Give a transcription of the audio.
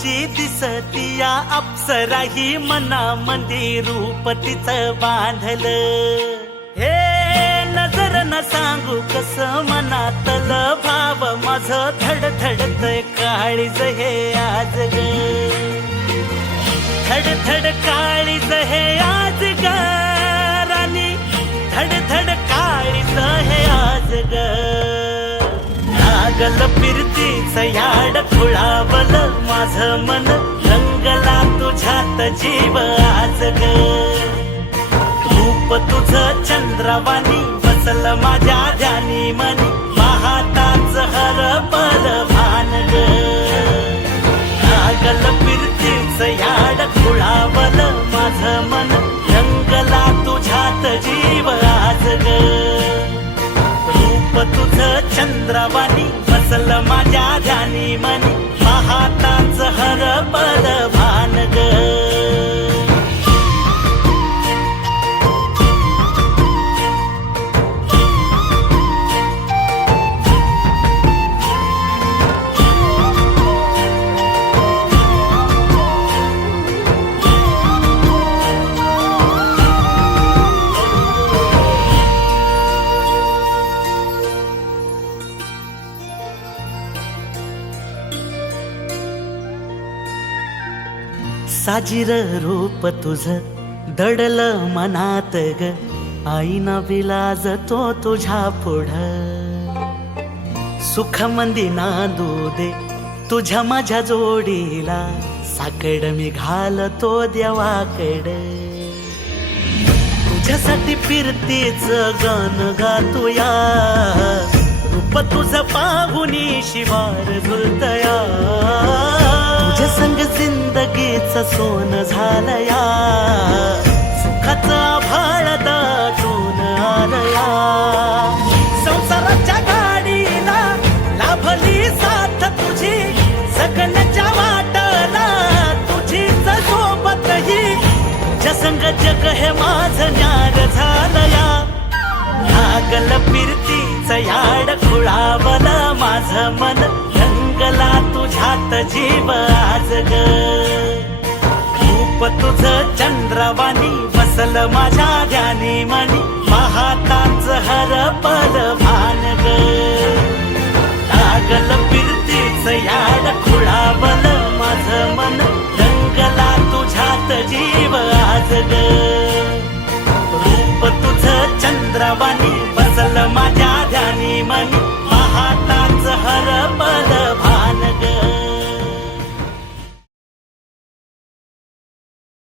कशी दिसतिया अप्सरा ही मनामंदी रूप तिचं बांधलं. हे नजर न सांगू कस मनातलं भाव माझं धडधडतय काळीज हे आज ग. धडधड काळीज हे आज ग राणी, धडधड काळीज हे आज ग. लागल फिरतीच याड खुळावल माझं मन, रंगला तुझ्यात जीव आज ग. रूप तुझं चंद्रवाणी बसल माझ्या ध्यानी मनी, पाहताच हरपल भान ग. लागल फिरतीच याड खुळावल माझं मन, रंगला तुझ्यात जीव आज ग. रूप तुझं चंद्रवाणी बसल माझ्या ध्यानी मनी, पाहताच हरपल भान ग. साजीर रूप तुझं दडल मनात ग, आईना विलाज तो तुझ्या पुढं. सुख मंदी नांदू दे तुझ्या माझ्या जोडीला, साकड मी घालतो देवाकड. तुझ्यासाठी फिरतीच गाणं गातोया, रूप तुझं पाहुनी शिवार झुलतया. तुझ्या संग जिंदगीच सोन झालया, सुखाचा आभाळ दाटून आलया. संसाराच्या गाडीला लाभली साथ तुझी, जगण्याच्या वाटला तुझीच सोबतही. तुझ्या संग जग हे माझं न्यार झालया. लागल फिरतीच याड खुळावल माझं मन, रंगला तुझ्यात जीव आज ग. रूप तुझं चंद्रवाणी बसल माझ्या ध्यानी मनी, पाहताच हरपल भान ग. लागल फिरतीच याड खुळावल माझं मन, रंगला तुझ्यात जीव आज ग. रूप तुझं चंद्रवाणी बसल माझ्या ध्यानी